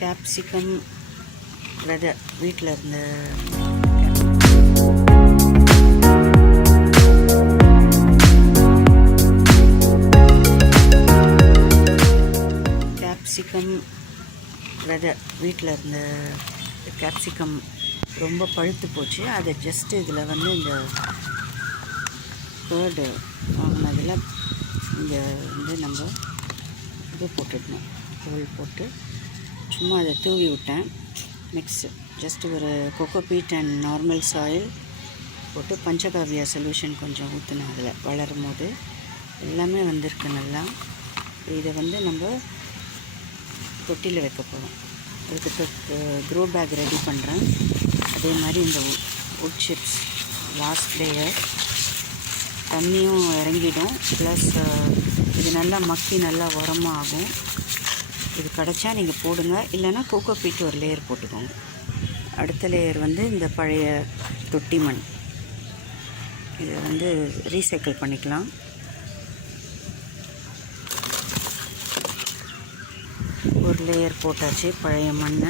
Capsicum விதை வீட்டில் இருந்த கேப்சிகம் விதை வீட்டில் இருந்த கேப்சிகம் ரொம்ப பழுத்து போச்சு. அதை ஜஸ்ட்டு இதில் வந்து இந்த கேர்டு வாங்கினதில் இங்கே வந்து நம்ம இது போட்டுடணும், தோல் போட்டு சும்மா அதை தூவி விட்டேன். மிக்ஸு ஜஸ்ட்டு ஒரு coco peat and normal soil போட்டு பஞ்சகாவியா சொல்யூஷன் கொஞ்சம் ஊற்றினேன். அதில் வளரும் போது எல்லாமே வந்திருக்கு நல்லா. இதை வந்து நம்ம தொட்டியில் வைக்க போகிறோம். அதுக்கு க்ரோ பேக் ரெடி பண்ணுறேன். அதே மாதிரி இந்த வுட் சிப்ஸ் லாஸ்ட் லேயர் தண்ணியும் இறங்கிடும், ப்ளஸ் இது நல்லா மக்கி நல்லா உரமாக ஆகும். இது கிடச்சா நீங்கள் போடுங்க, இல்லைன்னா கோகோ பீட் ஒரு லேயர் போட்டுக்கோங்க. அடுத்த லேயர் வந்து இந்த பழைய தொட்டி மண், இதை வந்து ரீசைக்கிள் பண்ணிக்கலாம். ஒரு லேயர் போட்டாச்சு பழைய மண்.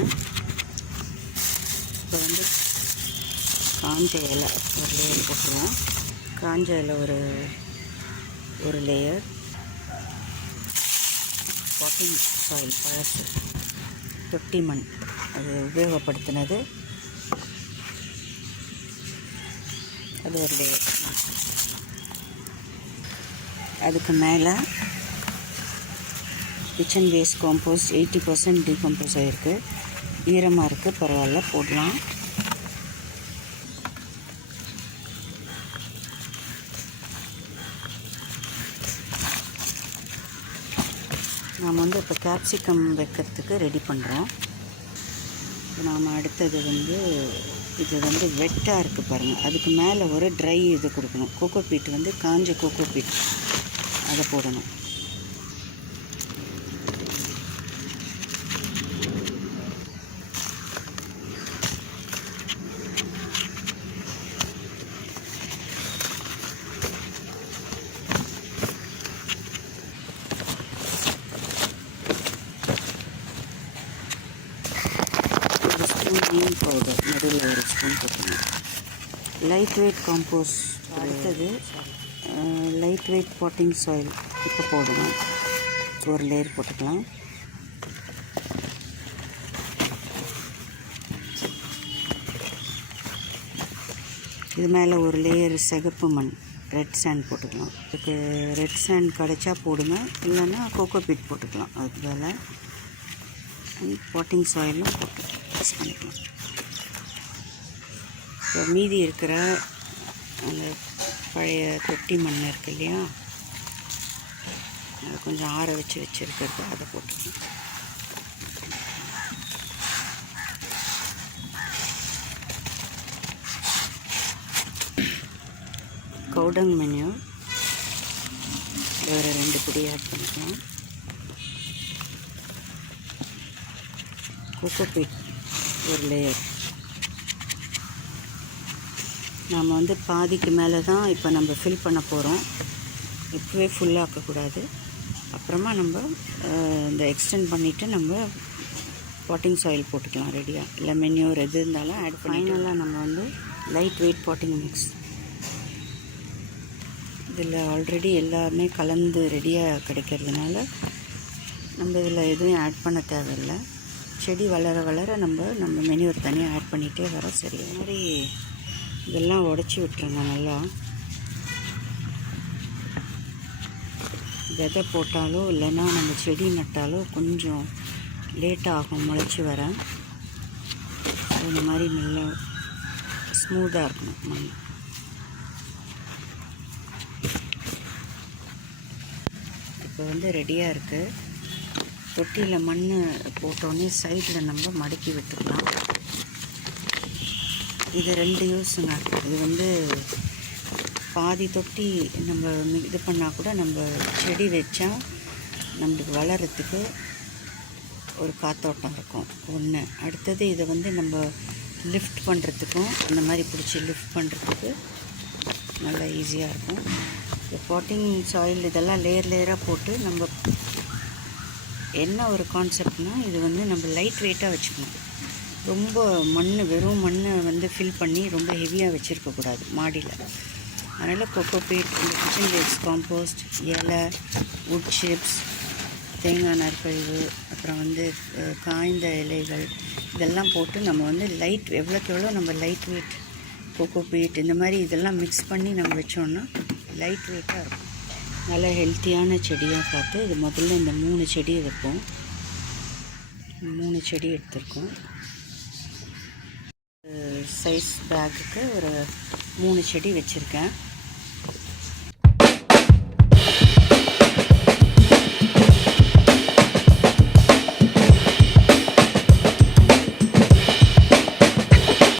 இப்போ வந்து காஞ்ச இலை ஒரு லேயர் போட்டுருவோம். காஞ்ச இலை ஒரு லேயர். பாட்டிங் சாயில் பழசு தொட்டி மண், அது உபயோகப்படுத்தினது, அது ஒரு லேயர். அதுக்கு மேலே கிச்சன் வேஸ்ட் காம்போஸ்ட் 80% டீகம்போஸ் ஆகிருக்கு. ஈரமாக இருக்குது, பரவாயில்ல, போடலாம். நாம் வந்து இப்போ கேப்சிகம் வைக்கிறதுக்கு ரெடி பண்ணுறோம். நாம் அடுத்தது வந்து இது வந்து வெட்டாக இருக்குது பாருங்கள், அதுக்கு மேலே ஒரு ட்ரை இது கொடுக்கணும். கோகோ பீட் வந்து காஞ்ச கோகோ பீட் அதை போடணும். நீம் பவுடர் நடுவில் ஒரு ஸ்பூன் போட்டுக்கணும். Light weight compost. அடுத்தது லைட் வெயிட் பாட்டிங் சாயில் இப்போ போடணும். ஒரு லேயர் போட்டுக்கலாம். இது மேலே ஒரு லேயர் சிகப்பு மண் ரெட் சாண்ட் போட்டுக்கலாம். இதுக்கு ரெட் சாண்ட் கிடைச்சா போடுங்க, இல்லைன்னா கோகோ பீட் போட்டுக்கலாம். அதுக்கு மேலே பாட்டிங் சாயிலும் போட்டு மிக்ஸ் பண்ணிக்கலாம். இப்போ மீதி இருக்கிற அந்த பழைய தொட்டி மண் இருக்கு இல்லையா, அதை கொஞ்சம் ஆற வச்சுருக்கிறது அதை போட்டுக்கலாம். கவுடங் மென்யூ வேறு 2 பிடி ஆட் பண்ணிக்கலாம். கோகோ பீட் ஒரு லேயர். நாம் வந்து பாதிக்கு மேலே தான் இப்போ நம்ம ஃபில் பண்ண போகிறோம். இப்போவே ஃபுல்லாக்கக்கூடாது. அப்புறமா நம்ம இந்த எக்ஸ்டெண்ட் பண்ணிவிட்டு நம்ம பாட்டிங் சாயில் போட்டுக்கலாம் ரெடியாக. இல்லை மென்யூர் எது இருந்தாலும் ஆட் பண்ணி. ஃபைனலாக நம்ம வந்து லைட் வெயிட் பாட்டிங் மிக்ஸ், இதில் ஆல்ரெடி எல்லாமே கலந்து ரெடியாக கிடைக்கிறதுனால நம்ம இதில் எதுவும் ஆட் பண்ண தேவையில்லை. செடி வளர வளர நம்ம மென்யூர் தனியாக ஆட் பண்ணிகிட்டே வர. சரி, அது மாதிரி இதெல்லாம் உடச்சி விட்டுருங்க. நல்லா விதை போட்டாலோ இல்லைன்னா நம்ம செடி நட்டாலோ கொஞ்சம் லேட் ஆகும் முளைச்சி வர. இந்த மாதிரி நல்லா ஸ்மூத்தாக இருக்கணும் மண். இப்போ வந்து ரெடியாக இருக்குது. தொட்டியில் மண் போட்டோன்னே சைடில் நம்ம மடக்கி விட்டுக்கலாம். இது 2 யூஸுங்க. இது வந்து பாதி தொட்டி நம்ம இது பண்ணால் கூட நம்ம செடி வச்சா நம்மளுக்கு வளர்கிறதுக்கு ஒரு காத்தோட்டம் இருக்கும் ஒன்று. அடுத்தது இதை வந்து நம்ம லிஃப்ட் பண்ணுறதுக்கும் அந்த மாதிரி பிடிச்சி லிஃப்ட் பண்ணுறதுக்கு நல்லா ஈஸியாக இருக்கும். இந்த பாட்டிங் சாயில் இதெல்லாம் லேயராக போட்டு நம்ம என்ன ஒரு கான்செப்ட்னால் இது வந்து நம்ம லைட் வெயிட்டாக வச்சுக்கணும். ரொம்ப வெறும் மண்ணை வந்து ஃபில் பண்ணி ரொம்ப ஹெவியாக வச்சுருக்கக்கூடாது மாடியில். அதனால் கொக்கோபீட், இந்த கிச்சன் வேஸ்ட் காம்போஸ்ட், இலை, வுட் சிப்ஸ், தேங்காய் நார்க்கழிவு, அப்புறம் வந்து காய்ந்த இலைகள் இதெல்லாம் போட்டு நம்ம வந்து எவ்வளோக்கு எவ்வளோ நம்ம லைட் வெயிட் கொக்கோபீட் இந்த மாதிரி இதெல்லாம் மிக்ஸ் பண்ணி நம்ம வச்சோன்னா லைட் வெயிட்டாக இருக்கும். நல்ல ஹெல்த்தியான செடியாக பார்த்து இது முதல்ல இந்த 3 செடியை வைப்போம். 3 செடி எடுத்திருக்கோம். சைஸ் பேக்குக்கு ஒரு 3 செடி வச்சுருக்கேன்.